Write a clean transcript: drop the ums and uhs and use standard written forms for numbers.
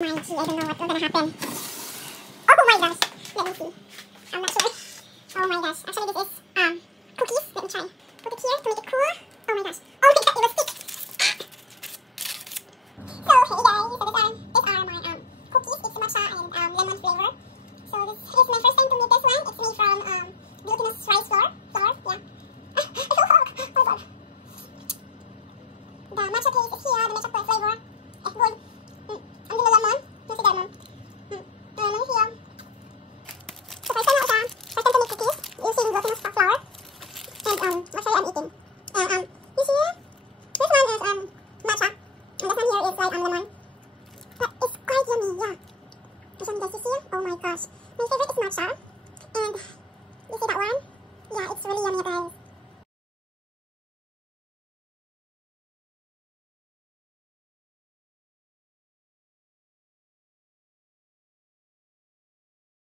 My gee, I don't know what's gonna happen. Oh my gosh. Let me see. I'm not sure. Oh my gosh. Actually, this is cookies. Let me try. Put it here to make it cool. Oh my gosh. Oh my god, it will stick. So hey guys, so these are my cookies. It's matcha and lemon flavor. So this is my first time to make this one. It's made from glutinous rice flour. Yeah. It's so hot. Oh god. The matcha taste is here. The matcha flavor is good. Ang dulo lemon. Yung si lemon. Lemon here. So first time na first time to make cookies using glutinous flour. And actually I'm eating. And you see this one is matcha. And this one here is like lemon. But it's quite yummy, yeah. This one guys, you see? Oh my gosh. My favorite is matcha.